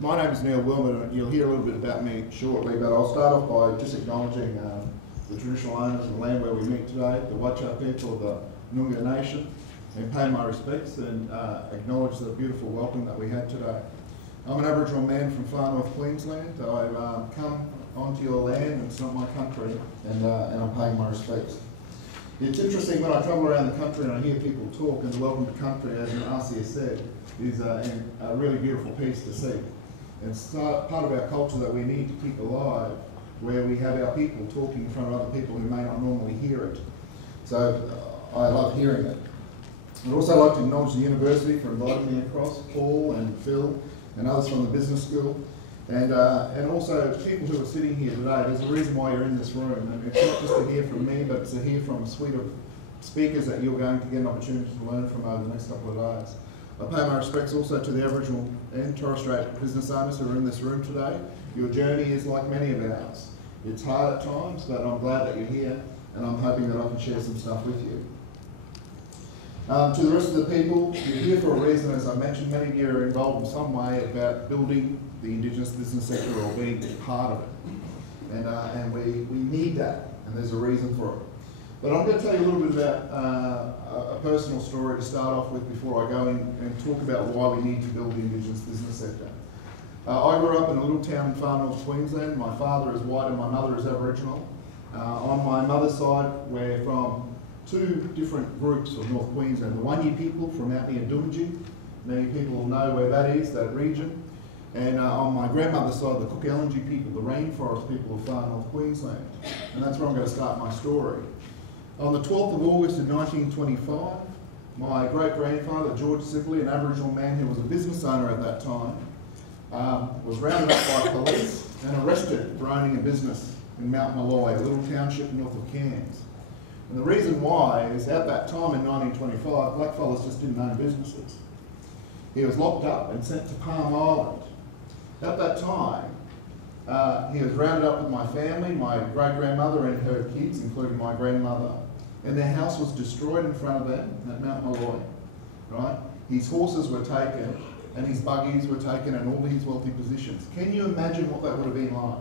My name is Willmett, and you'll hear a little bit about me shortly, but I'll start off by just acknowledging the traditional owners of the land where we meet today, the Wacha people of the Noongar Nation, and pay my respects and acknowledge the beautiful welcome that we had today. I'm an Aboriginal man from far north Queensland. I've come onto your land, and it's not my country, and I'm paying my respects. It's interesting when I travel around the country and I hear people talk, and the welcome to country, as Arcia said, is a really beautiful piece to see. It's part of our culture that we need to keep alive, where we have our people talking in front of other people who may not normally hear it. So I love hearing it. I'd also like to acknowledge the university for inviting me across, Paul and Phil and others from the business school, and also people who are sitting here today. There's a reason why you're in this room, and it's not just to hear from me, but it's to hear from a suite of speakers that you're going to get an opportunity to learn from over the next couple of days. I pay my respects also to the Aboriginal and Torres Strait business owners who are in this room today. Your journey is like many of ours. It's hard at times, but I'm glad that you're here, and I'm hoping that I can share some stuff with you. To the rest of the people, you're here for a reason. As I mentioned, many of you are involved in some way about building the Indigenous business sector or being part of it. And we need that, and there's a reason for it. But I'm going to tell you a little bit about a personal story to start off with before I go in and talk about why we need to build the Indigenous business sector. I grew up in a little town in far north Queensland. My father is white and my mother is Aboriginal. On my mother's side, we're from two different groups of North Queensland. The Wanyee people from out near Doomadgee. Many people will know where that is, that region. And on my grandmother's side, the Cook-Allengy people, the rainforest people of far north Queensland. And that's where I'm going to start my story. On the 12th of August of 1925, my great-grandfather, George Sibley, an Aboriginal man who was a business owner at that time, was rounded up by police and arrested for owning a business in Mount Malloy, a little township north of Cairns. And the reason why is at that time in 1925, blackfellas just didn't own businesses. He was locked up and sent to Palm Island. At that time, he was rounded up with my family, my great-grandmother and her kids, including my grandmother, and their house was destroyed in front of them at Mount Malloy, right? His horses were taken, and his buggies were taken, and all his wealthy possessions. Can you imagine what that would have been like?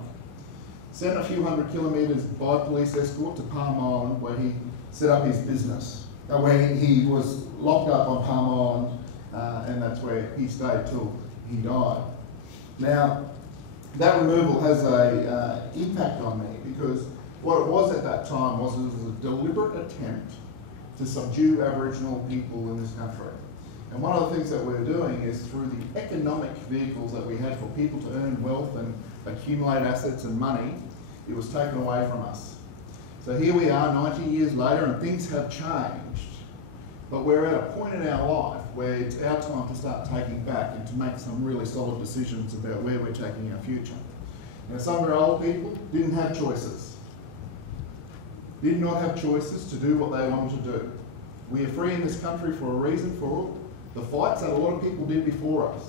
Sent a few hundred kilometres by police escort to Palm Island, where he set up his business, where he was locked up on Palm Island, and that's where he stayed till he died. Now, that removal has an impact on me, because what it was at that time was it was a deliberate attempt to subdue Aboriginal people in this country. And one of the things that we're doing is through the economic vehicles that we had for people to earn wealth and accumulate assets and money, it was taken away from us. So here we are 90 years later, and things have changed. But we're at a point in our life where it's our time to start taking back and to make some really solid decisions about where we're taking our future. Now, some of our old people didn't have choices. Did not have choices to do what they wanted to do. We are free in this country for a reason, for the fights that a lot of people did before us.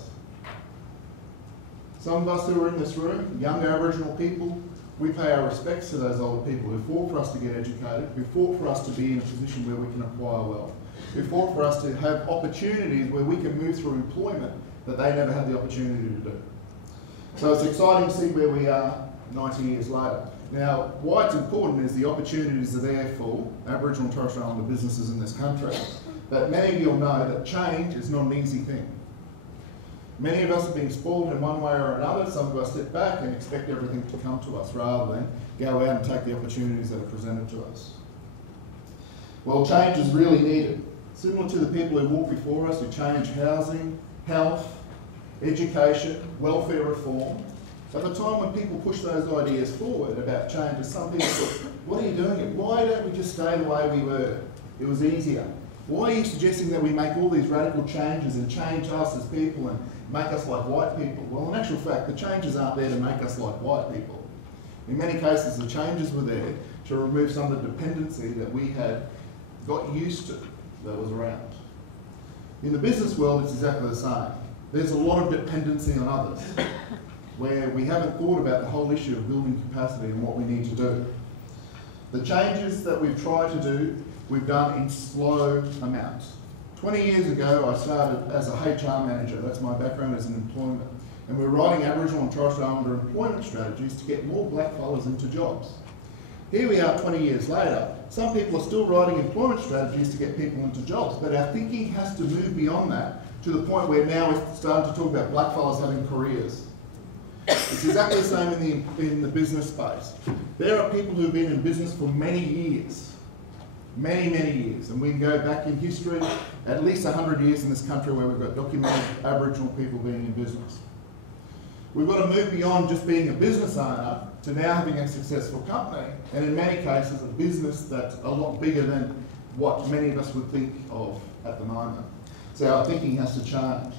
Some of us who are in this room, young Aboriginal people, we pay our respects to those older people who fought for us to get educated, who fought for us to be in a position where we can acquire wealth, who fought for us to have opportunities where we can move through employment that they never had the opportunity to do. So it's exciting to see where we are 90 years later. Now, why it's important is the opportunities are there for Aboriginal and Torres Strait Islander businesses in this country. But many of you will know that change is not an easy thing. Many of us are being spoiled in one way or another. Some of us sit back and expect everything to come to us rather than go out and take the opportunities that are presented to us. Well, change is really needed. Similar to the people who walked before us who changed housing, health, education, welfare reform. At the time when people pushed those ideas forward about changes, some people thought, what are you doing? Why don't we just stay the way we were? It was easier. Why are you suggesting that we make all these radical changes and change us as people and make us like white people? Well, in actual fact, the changes aren't there to make us like white people. In many cases, the changes were there to remove some of the dependency that we had got used to that was around. In the business world, it's exactly the same. There's a lot of dependency on others, where we haven't thought about the whole issue of building capacity and what we need to do. The changes that we've tried to do, we've done in slow amounts. 20 years ago, I started as a HR manager. That's my background as an employment. And we're writing Aboriginal and Torres Strait Islander employment strategies to get more blackfellas into jobs. Here we are 20 years later. Some people are still writing employment strategies to get people into jobs, but our thinking has to move beyond that to the point where now we're starting to talk about blackfellas having careers. It's exactly the same in the business space. There are people who've been in business for many years. Many years. And we can go back in history, at least 100 years in this country where we've got documented Aboriginal people being in business. We've got to move beyond just being a business owner to now having a successful company, and in many cases a business that's a lot bigger than what many of us would think of at the moment. So our thinking has to change.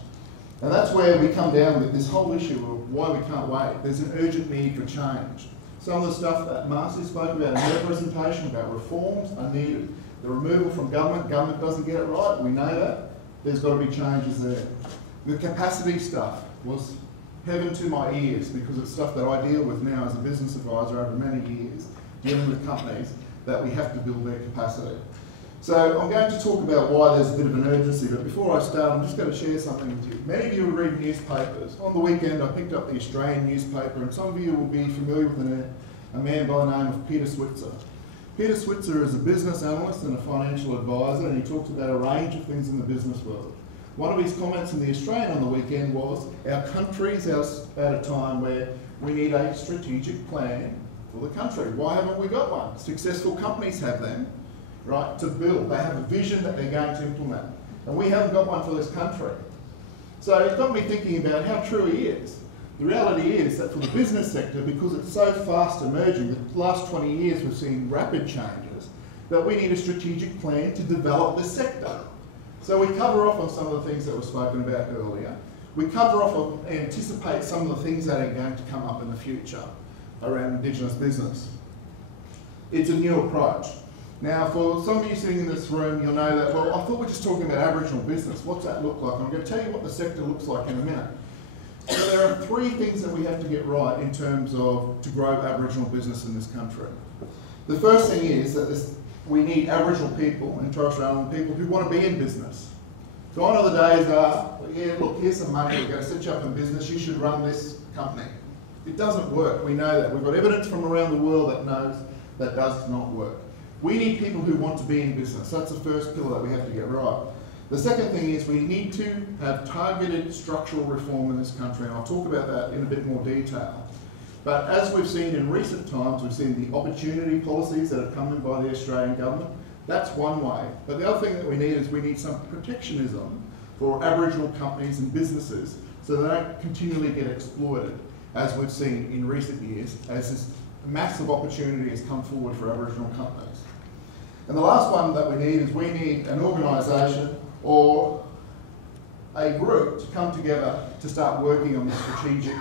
And that's where we come down with this whole issue of why we can't wait. There's an urgent need for change. Some of the stuff that Marcy spoke about in her presentation about reforms are needed. The removal from government doesn't get it right, we know that. There's got to be changes there. The capacity stuff was heaven to my ears because it's stuff that I deal with now as a business advisor over many years, dealing with companies that we have to build their capacity. So I'm going to talk about why there's a bit of an urgency, but before I start, I'm just going to share something with you. Many of you will read newspapers. On the weekend, I picked up the Australian newspaper, and some of you will be familiar with a man by the name of Peter Switzer. Peter Switzer is a business analyst and a financial advisor, and he talks about a range of things in the business world. One of his comments in the Australian on the weekend was, our country's at a time where we need a strategic plan for the country. Why haven't we got one? Successful companies have them, right, to build. They have a vision that they're going to implement. And we haven't got one for this country. So it's got me thinking about how true he is. The reality is that for the business sector, because it's so fast emerging, the last 20 years we've seen rapid changes, that we need a strategic plan to develop this sector. So we cover off on some of the things that were spoken about earlier. We cover off and anticipate some of the things that are going to come up in the future around Indigenous business. It's a new approach. Now, for some of you sitting in this room, you'll know that, well, I thought we were just talking about Aboriginal business. What's that look like? I'm going to tell you what the sector looks like in a minute. So there are three things that we have to get right in terms of to grow Aboriginal business in this country. The first thing is that we need Aboriginal people and Torres Strait Islander people who want to be in business. Gone are the days yeah, look, here's some money, we're going to set you up in business, you should run this company. It doesn't work, we know that. We've got evidence from around the world that knows that does not work. We need people who want to be in business. That's the first pillar that we have to get right. The second thing is we need to have targeted structural reform in this country, and I'll talk about that in a bit more detail. But as we've seen in recent times, we've seen the opportunity policies that have come in by the Australian government. That's one way. But the other thing that we need is we need some protectionism for Aboriginal companies and businesses so they don't continually get exploited, as we've seen in recent years, as this massive opportunity has come forward for Aboriginal companies. And the last one that we need is we need an organisation or a group to come together to start working on the strategic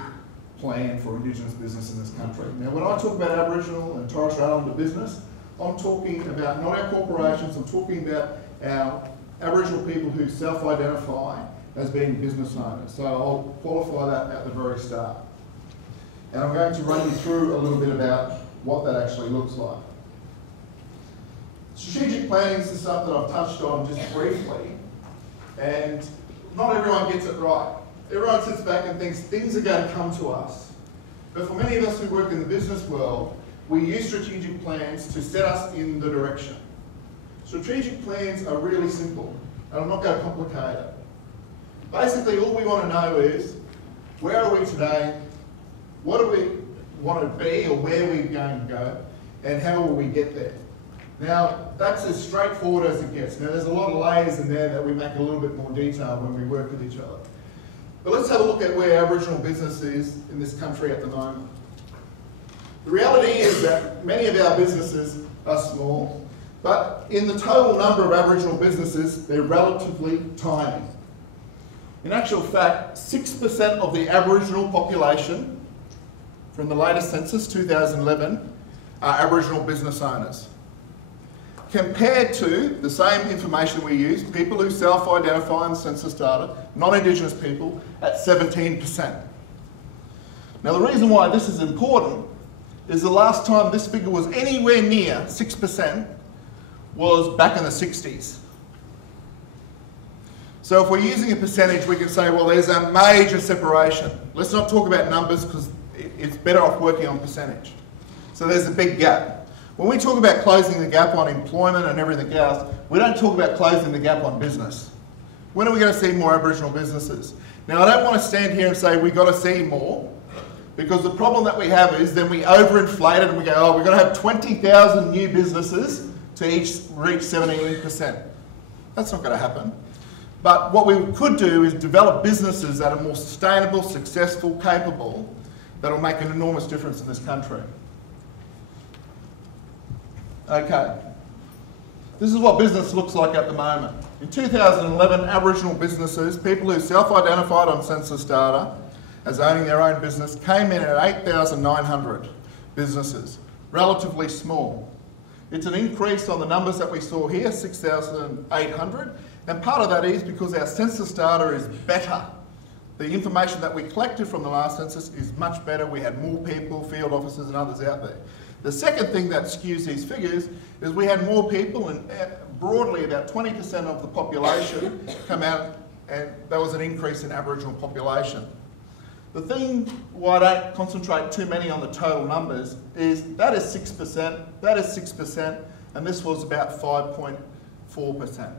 plan for Indigenous business in this country. Now, when I talk about Aboriginal and Torres Strait Islander business, I'm talking about not our corporations, I'm talking about our Aboriginal people who self-identify as being business owners. So I'll qualify that at the very start. And I'm going to run you through a little bit about what that actually looks like. Strategic planning is the stuff that I've touched on just briefly, and not everyone gets it right. Everyone sits back and thinks things are going to come to us. But for many of us who work in the business world, we use strategic plans to set us in the direction. Strategic plans are really simple, and I'm not going to complicate it. Basically, all we want to know is, where are we today? What do we want to be, or where are we going to go? And how will we get there? Now, that's as straightforward as it gets. Now, there's a lot of layers in there that we make a little bit more detailed when we work with each other. But let's have a look at where Aboriginal business is in this country at the moment. The reality is that many of our businesses are small, but in the total number of Aboriginal businesses, they're relatively tiny. In actual fact, 6% of the Aboriginal population from the latest census, 2011, are Aboriginal business owners. Compared to the same information we use, people who self-identify in census data, non-Indigenous people, at 17%. Now, the reason why this is important is the last time this figure was anywhere near 6% was back in the 60s. So if we're using a percentage, we can say, well, there's a major separation. Let's not talk about numbers because it's better off working on percentage. So there's a big gap. When we talk about closing the gap on employment and everything else, we don't talk about closing the gap on business. When are we going to see more Aboriginal businesses? Now, I don't want to stand here and say we've got to see more, because the problem that we have is then we overinflate it and we go, oh, we've got to have 20,000 new businesses to each reach 17%. That's not going to happen. But what we could do is develop businesses that are more sustainable, successful, capable, that will make an enormous difference in this country. Okay. This is what business looks like at the moment. In 2011, Aboriginal businesses, people who self-identified on census data as owning their own business, came in at 8,900 businesses, relatively small. It's an increase on the numbers that we saw here, 6,800, and part of that is because our census data is better. The information that we collected from the last census is much better. We had more people, field officers and others out there. The second thing that skews these figures is we had more people, and broadly about 20% of the population come out, and there was an increase in Aboriginal population. The thing why I don't concentrate too many on the total numbers is that is 6%, that is 6%, and this was about 5.4%.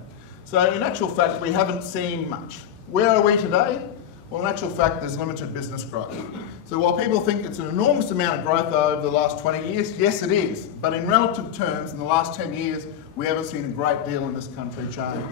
So in actual fact, we haven't seen much. Where are we today? Well, in actual fact, there's limited business growth. So while people think it's an enormous amount of growth over the last 20 years, yes it is. But in relative terms, in the last 10 years, we haven't seen a great deal in this country change.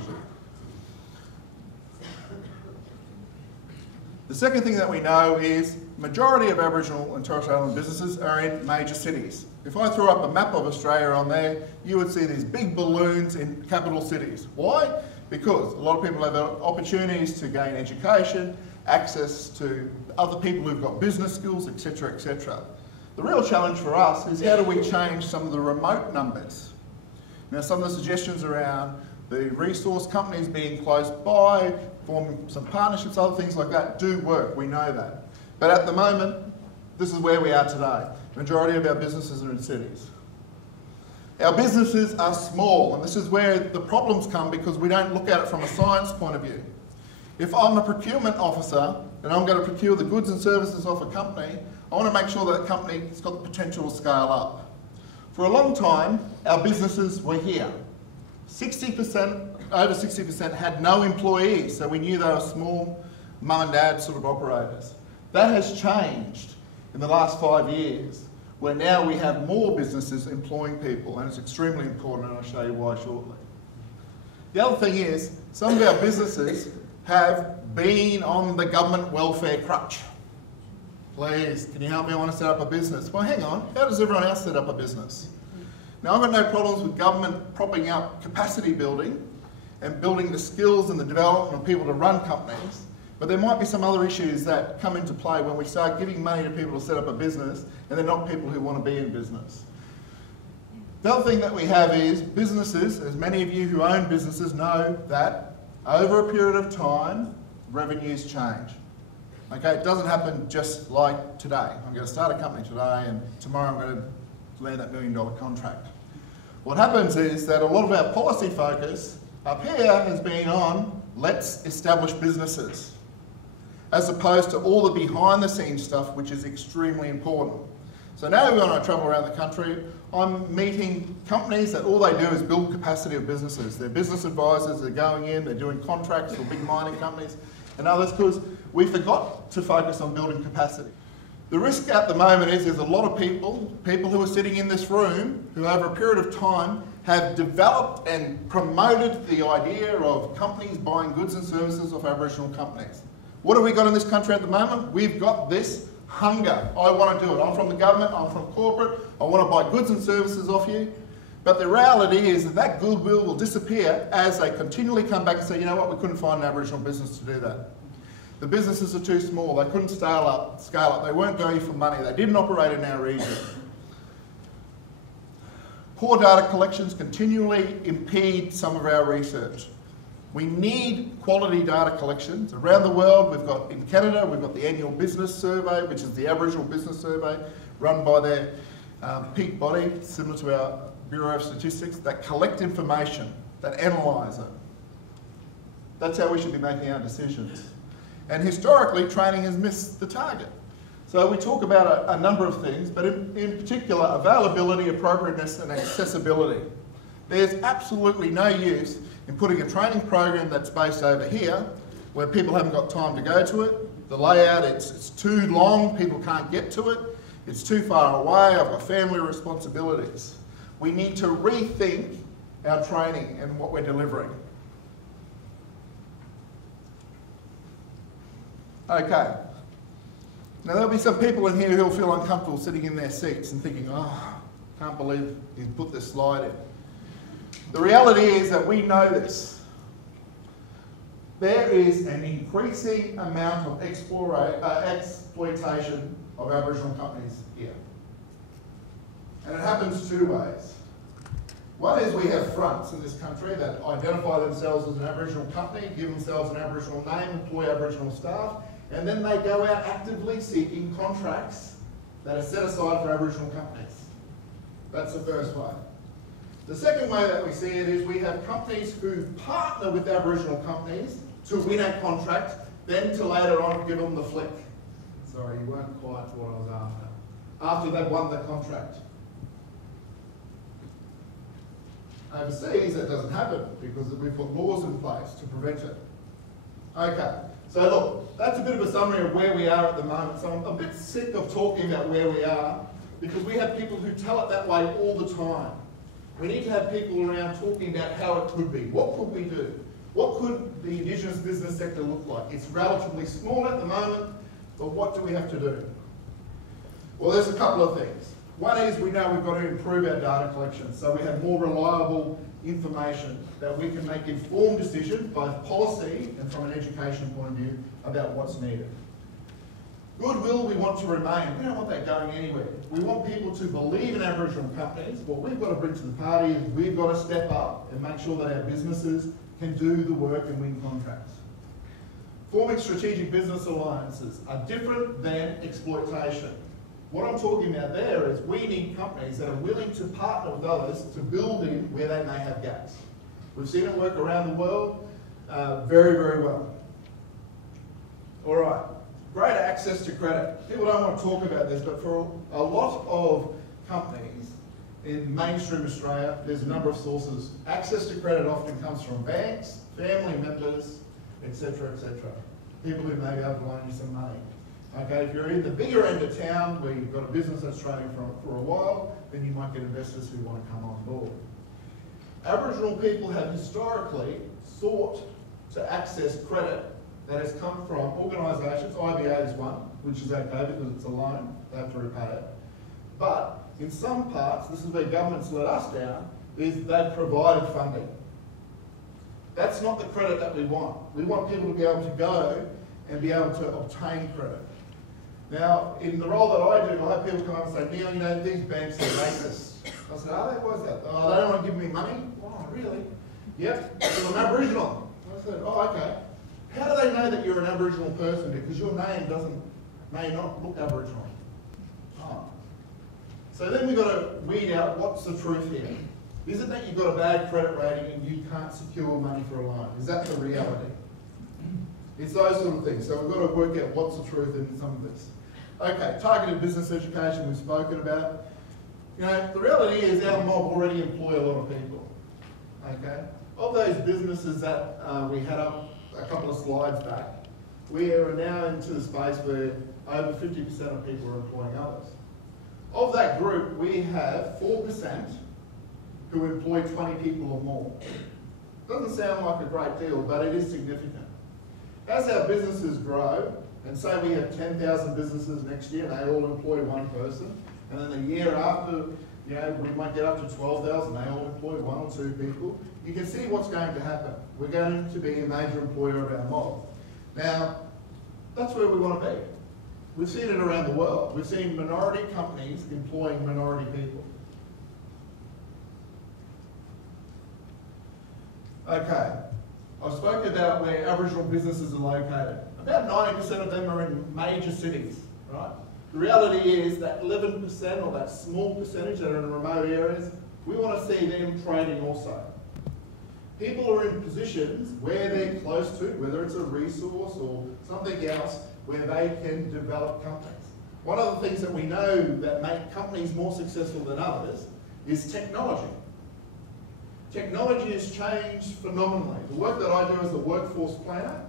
The second thing that we know is majority of Aboriginal and Torres Strait Islander businesses are in major cities. If I threw up a map of Australia on there, you would see these big balloons in capital cities. Why? Because a lot of people have opportunities to gain education, access to other people who've got business skills, etc., etc. The real challenge for us is how do we change some of the remote numbers? Now, some of the suggestions around the resource companies being close by, forming some partnerships, other things like that do work, we know that. But at the moment, this is where we are today. The majority of our businesses are in cities. Our businesses are small, and this is where the problems come because we don't look at it from a science point of view. If I'm a procurement officer and I'm going to procure the goods and services of a company, I want to make sure that company has got the potential to scale up. For a long time, our businesses were here. 60%, over 60% had no employees, so we knew they were small, mum and dad sort of operators. That has changed in the last 5 years, where now we have more businesses employing people, and it's extremely important, and I'll show you why shortly. The other thing is, some of our businesses have been on the government welfare crutch. Please, can you help me? I want to set up a business. Well, hang on, how does everyone else set up a business? Now, I've got no problems with government propping up capacity building and building the skills and the development of people to run companies, but there might be some other issues that come into play when we start giving money to people to set up a business and they're not people who want to be in business. The other thing that we have is businesses, as many of you who own businesses know that over a period of time, revenues change. Okay, it doesn't happen just like today. I'm going to start a company today and tomorrow I'm going to land that $1 million contract. What happens is that a lot of our policy focus up here has been on let's establish businesses, as opposed to all the behind the scenes stuff, which is extremely important. So now when I travel around the country, I'm meeting companies that all they do is build capacity of businesses. They're business advisors, they're going in, they're doing contracts for big mining companies and others, because we forgot to focus on building capacity. The risk at the moment is there's a lot of people who are sitting in this room, who over a period of time have developed and promoted the idea of companies buying goods and services off Aboriginal companies. What have we got in this country at the moment? We've got this hunger. I want to do it. I'm from the government, I'm from corporate, I want to buy goods and services off you. But the reality is that that goodwill will disappear as they continually come back and say, you know what, we couldn't find an Aboriginal business to do that. The businesses are too small, they couldn't scale up, they weren't value for money, they didn't operate in our region. Poor data collections continually impede some of our research. We need quality data collections. Around the world, we've got, in Canada, we've got the annual business survey, which is the Aboriginal business survey, run by their peak body, similar to our Bureau of Statistics, that collect information, that analyse it. That's how we should be making our decisions. And historically, training has missed the target. So we talk about a number of things, but in particular, availability, appropriateness, and accessibility. There's absolutely no use in putting a training program that's based over here, where people haven't got time to go to it. The layout, it's too long, people can't get to it. It's too far away, I've got family responsibilities. We need to rethink our training and what we're delivering. Okay. Now there'll be some people in here who'll feel uncomfortable sitting in their seats and thinking, oh, can't believe he's put this slide in. The reality is that we know this. There is an increasing amount of exploitation of Aboriginal companies here. And it happens two ways. One is we have fronts in this country that identify themselves as an Aboriginal company, give themselves an Aboriginal name, employ Aboriginal staff, and then they go out actively seeking contracts that are set aside for Aboriginal companies. That's the first way. The second way that we see it is we have companies who partner with Aboriginal companies to win a contract, then to later on give them the flick. Sorry, you weren't quite what I was after. After they've won the contract. Overseas, that doesn't happen because we've put laws in place to prevent it. Okay, so look, that's a bit of a summary of where we are at the moment. So I'm a bit sick of talking about where we are because we have people who tell it that way all the time. We need to have people around talking about how it could be. What could we do? What could the Indigenous business sector look like? It's relatively small at the moment, but what do we have to do? Well, there's a couple of things. One is we know we've got to improve our data collection so we have more reliable information that we can make informed decisions, both policy and from an education point of view, about what's needed. Goodwill we want to remain. We don't want that going anywhere. We want people to believe in Aboriginal companies. What we've got to bring to the party is we've got to step up and make sure that our businesses can do the work and win contracts. Forming strategic business alliances are different than exploitation. What I'm talking about there is we need companies that are willing to partner with others to build in where they may have gaps. We've seen it work around the world very, very well. All right, greater access to credit. People don't want to talk about this, but for a lot of companies in mainstream Australia, there's a number of sources. Access to credit often comes from banks, family members, etc., etc. People who may be able to loan you some money. Okay, if you're in the bigger end of town where you've got a business that's trading for a while, then you might get investors who want to come on board. Aboriginal people have historically sought to access credit that has come from organisations. IBA is one, which is okay because it's a loan, they have to repay it. But in some parts, this is where governments let us down, is they've provided funding. That's not the credit that we want. We want people to be able to go and be able to obtain credit. Now, in the role that I do, I have people come up and say, Neil, you know, these banks are racist. I said, are they? Why is that? Oh, they don't want to give me money? Oh, really? Yep, because I'm Aboriginal. I said, oh, okay. How do they know that you're an Aboriginal person? Because your name may not look Aboriginal. Oh. So then we've got to weed out what's the truth here. Is it that you've got a bad credit rating and you can't secure money for a loan? Is that the reality? It's those sort of things. So we've got to work out what's the truth in some of this. Okay, targeted business education we've spoken about. You know, the reality is our mob already employ a lot of people. Okay? Of those businesses that we had up a couple of slides back, we are now into the space where over 50% of people are employing others. Of that group, we have 4% who employ 20 people or more. Doesn't sound like a great deal, but it is significant. As our businesses grow, and say we have 10,000 businesses next year, they all employ one person, and then the year after, you know, we might get up to 12,000, they all employ 1 or 2 people. You can see what's going to happen. We're going to be a major employer of our mob. Now, that's where we want to be. We've seen it around the world. We've seen minority companies employing minority people. Okay, I've spoken about where Aboriginal businesses are located. About 90% of them are in major cities, right? The reality is that 11%, or that small percentage that are in remote areas, we want to see them trading also. People are in positions where they're close to, whether it's a resource or something else, where they can develop companies. One of the things that we know that make companies more successful than others is technology. Technology has changed phenomenally. The work that I do as a workforce planner,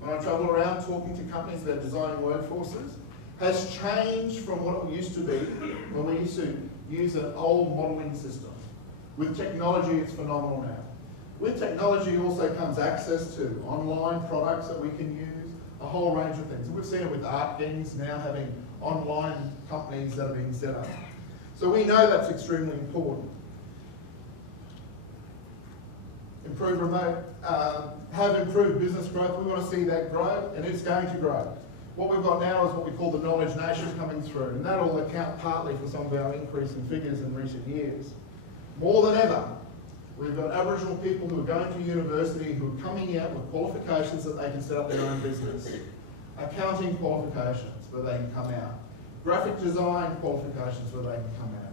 when I travel around talking to companies about designing workforces, has changed from what it used to be when we used to use an old modelling system. With technology, it's phenomenal now. With technology also comes access to online products that we can use, a whole range of things. We've seen it with art gangs now having online companies that are being set up. So we know that's extremely important. Improve remote, have improved business growth. We want to see that grow, and it's going to grow. What we've got now is what we call the knowledge nation coming through, and that'll account partly for some of our increase in figures in recent years. More than ever, we've got Aboriginal people who are going to university who are coming out with qualifications that they can set up their own business. Accounting qualifications where they can come out. Graphic design qualifications where they can come out.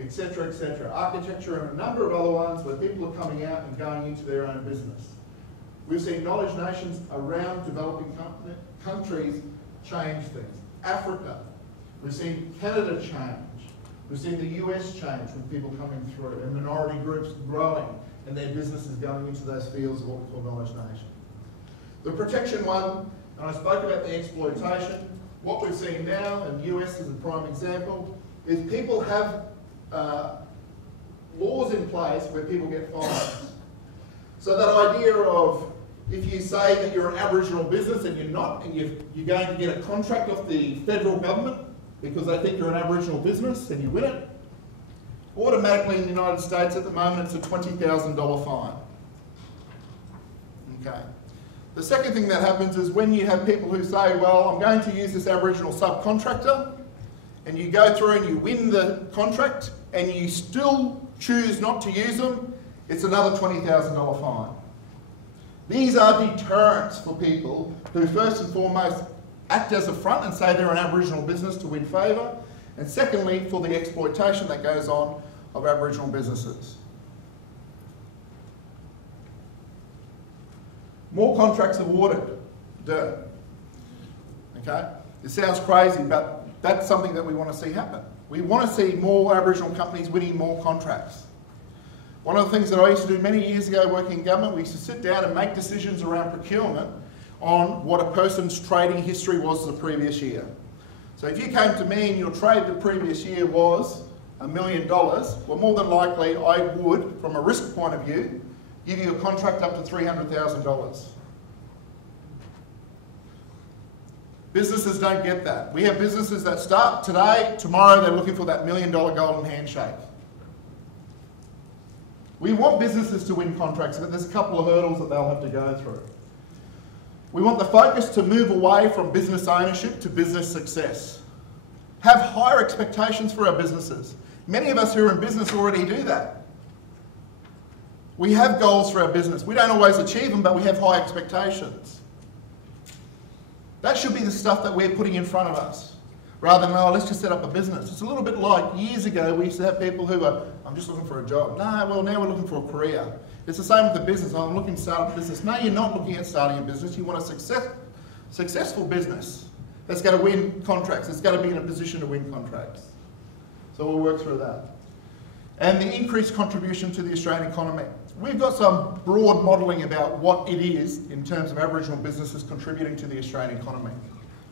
Etc., etc. Architecture and a number of other ones where people are coming out and going into their own business. We've seen knowledge nations around developing countries change things. Africa, we've seen Canada change. We've seen the US change with people coming through and minority groups growing and their businesses going into those fields of what we call knowledge nation. The protection one, and I spoke about the exploitation. What we've seen now, and the US is a prime example, is people have laws in place where people get fines. So that idea of if you say that you're an Aboriginal business and you're not, and you're going to get a contract off the federal government because they think you're an Aboriginal business and you win it, automatically in the United States at the moment it's a $20,000 fine. Okay. The second thing that happens is when you have people who say, well, I'm going to use this Aboriginal subcontractor, and you go through and you win the contract and you still choose not to use them, it's another $20,000 fine. These are deterrents for people who first and foremost act as a front and say they're an Aboriginal business to win favour, and secondly for the exploitation that goes on of Aboriginal businesses. More contracts awarded. Duh. Okay? It sounds crazy, but that's something that we want to see happen. We want to see more Aboriginal companies winning more contracts. One of the things that I used to do many years ago working in government, we used to sit down and make decisions around procurement on what a person's trading history was the previous year. So if you came to me and your trade the previous year was $1 million, well, more than likely I would, from a risk point of view, give you a contract up to $300,000. Businesses don't get that. We have businesses that start today, tomorrow they're looking for that $1 million golden handshake. We want businesses to win contracts, but there's a couple of hurdles that they'll have to go through. We want the focus to move away from business ownership to business success. Have higher expectations for our businesses. Many of us who are in business already do that. We have goals for our business. We don't always achieve them, but we have high expectations. That should be the stuff that we're putting in front of us, rather than, oh, let's just set up a business. It's a little bit like years ago we used to have people who are, I'm just looking for a job. No, well, now we're looking for a career. It's the same with the business. Oh, I'm looking to start a business. No, you're not looking at starting a business. You want a successful business that's going to win contracts. It's going to be in a position to win contracts. So we'll work through that. And the increased contribution to the Australian economy. We've got some broad modelling about what it is in terms of Aboriginal businesses contributing to the Australian economy.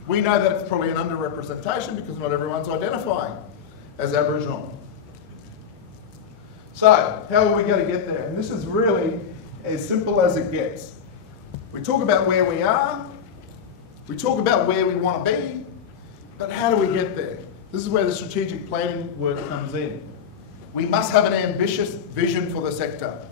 We know that it's probably an underrepresentation because not everyone's identifying as Aboriginal. So, how are we going to get there? And this is really as simple as it gets. We talk about where we are, we talk about where we want to be, but how do we get there? This is where the strategic planning work comes in. We must have an ambitious vision for the sector.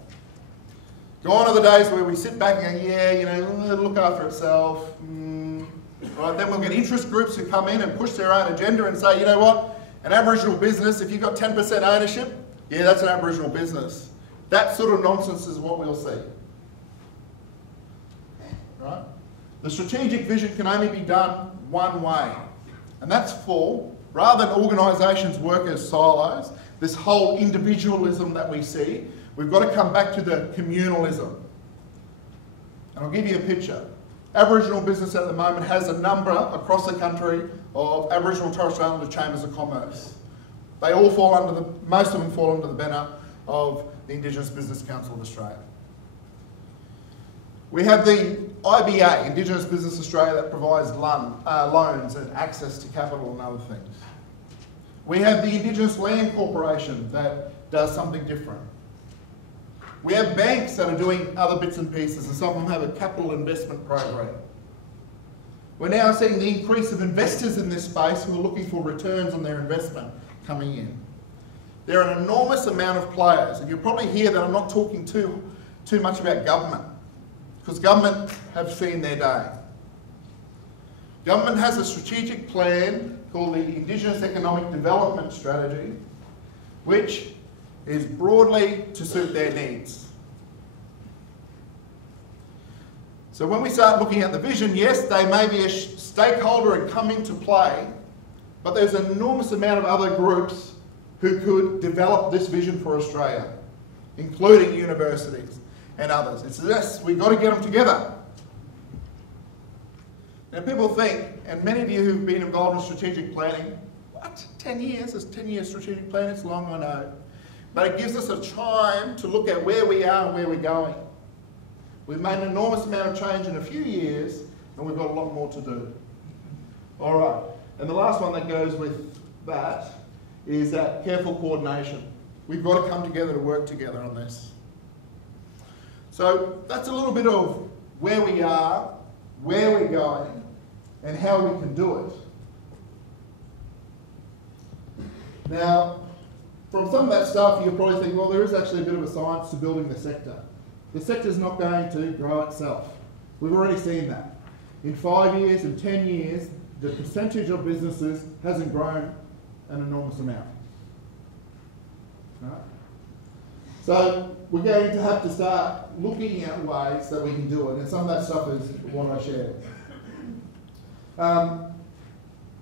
Gone are the days where we sit back and go, yeah, you know, it'll look after itself. Right, then we'll get interest groups who come in and push their own agenda and say, you know what, an Aboriginal business, if you've got 10% ownership, yeah, that's an Aboriginal business. That sort of nonsense is what we'll see. Right? The strategic vision can only be done one way, and that's for, rather than organisations work as silos, this whole individualism that we see, We've got to come back to the communalism. And I'll give you a picture. Aboriginal business at the moment has a number across the country of Aboriginal and Torres Strait Islander chambers of commerce. They all fall under most of them fall under the banner of the Indigenous Business Council of Australia. We have the IBA, Indigenous Business Australia, that provides loans and access to capital and other things. We have the Indigenous Land Corporation that does something different. We have banks that are doing other bits and pieces, and some of them have a capital investment program. We're now seeing the increase of investors in this space who are looking for returns on their investment coming in. There are an enormous amount of players, and you'll probably hear that I'm not talking too much about government, because government have seen their day. Government has a strategic plan called the Indigenous Economic Development Strategy, which is broadly to suit their needs. So when we start looking at the vision, yes, they may be a stakeholder and come into play, but there's an enormous amount of other groups who could develop this vision for Australia, including universities and others. It's this, we've got to get them together. Now people think, and many of you who've been involved in strategic planning, what, 10 years? It's 10-year strategic plan, it's long, I know. But it gives us a time to look at where we are and where we're going. We've made an enormous amount of change in a few years, and we've got a lot more to do. All right, and the last one that goes with that is that careful coordination. We've got to come together to work together on this. So that's a little bit of where we are, where we're going, and how we can do it. Now, from some of that stuff, you'll probably think, well, there is actually a bit of a science to building the sector. The sector's not going to grow itself. We've already seen that. In 5 years and 10 years, the percentage of businesses hasn't grown an enormous amount. Right? So we're going to have to start looking at ways that we can do it, and some of that stuff is what I shared.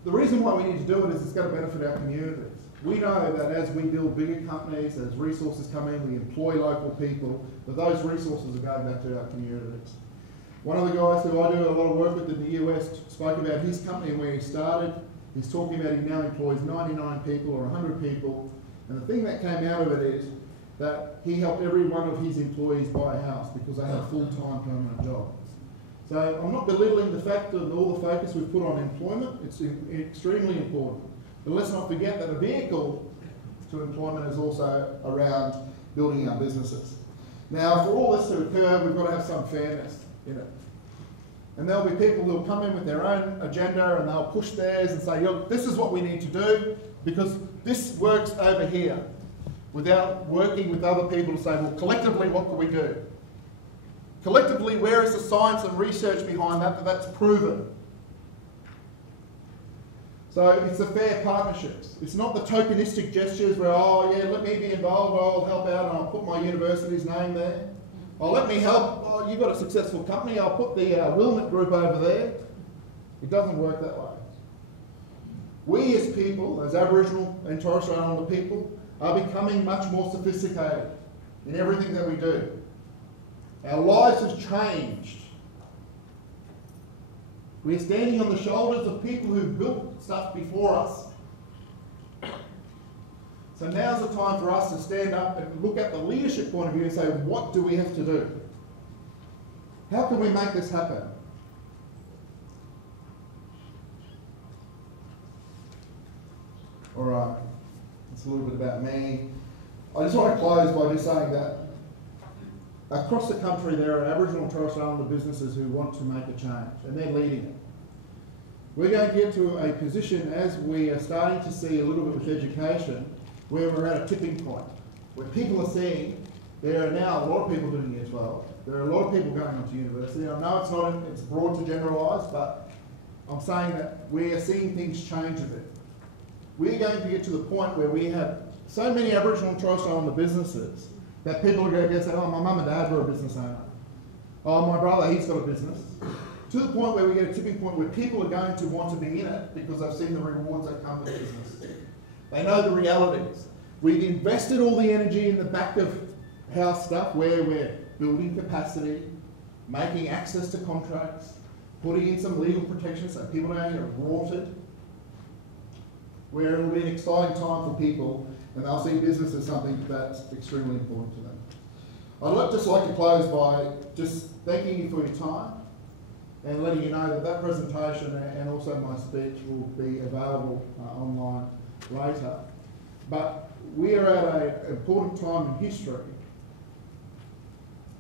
The reason why we need to do it is it's going to benefit our communities. We know that as we build bigger companies, as resources come in, we employ local people, but those resources are going back to our communities. One of the guys who I do a lot of work with in the US spoke about his company and where he started. He's talking about he now employs 99 people or 100 people, and the thing that came out of it is that he helped every one of his employees buy a house because they have full-time permanent jobs. So I'm not belittling the fact of all the focus we've put on employment. It's extremely important. But let's not forget that a vehicle to employment is also around building our businesses. Now, for all this to occur, we've got to have some fairness in it. And there'll be people who'll come in with their own agenda and they'll push theirs and say, look, this is what we need to do because this works over here, without working with other people to say, well, collectively, what can we do? Collectively, where is the science and research behind that that's proven? So it's the fair partnerships. It's not the tokenistic gestures where, oh yeah, let me be involved, I'll help out and I'll put my university's name there. Oh, let me help, oh, you've got a successful company, I'll put the Willmett group over there. It doesn't work that way. We as people, as Aboriginal and Torres Strait Islander people, are becoming much more sophisticated in everything that we do. Our lives have changed. We're standing on the shoulders of people who built stuff before us. So now's the time for us to stand up and look at the leadership point of view and say, what do we have to do? How can we make this happen? All right, that's a little bit about me. I just want to close by just saying that across the country there are Aboriginal and Torres Strait Islander businesses who want to make a change, and they're leading it. We're going to get to a position as we are starting to see a little bit with education where we're at a tipping point, where people are seeing there are now a lot of people doing Year 12. There are a lot of people going on to university. I know it's broad to generalise, but I'm saying that we are seeing things change a bit. We're going to get to the point where we have so many Aboriginal and Torres Strait Islander businesses that people are going to say, oh, my mum and dad were a business owner. Oh, my brother, he's got a business. To the point where we get a tipping point where people are going to want to be in it because they've seen the rewards that come with business. They know the realities. We've invested all the energy in the back of house stuff where we're building capacity, making access to contracts, putting in some legal protections so people don't get rorted, where it'll be an exciting time for people and they'll see business as something that's extremely important to them. I'd just like to close by just thanking you for your time and letting you know that that presentation and also my speech will be available online later. But we are at an important time in history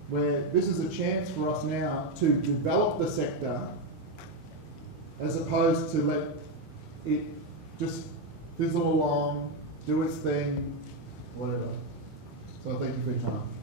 where this is a chance for us now to develop the sector as opposed to let it just fizzle along, do its thing, whatever. So thank you for your time.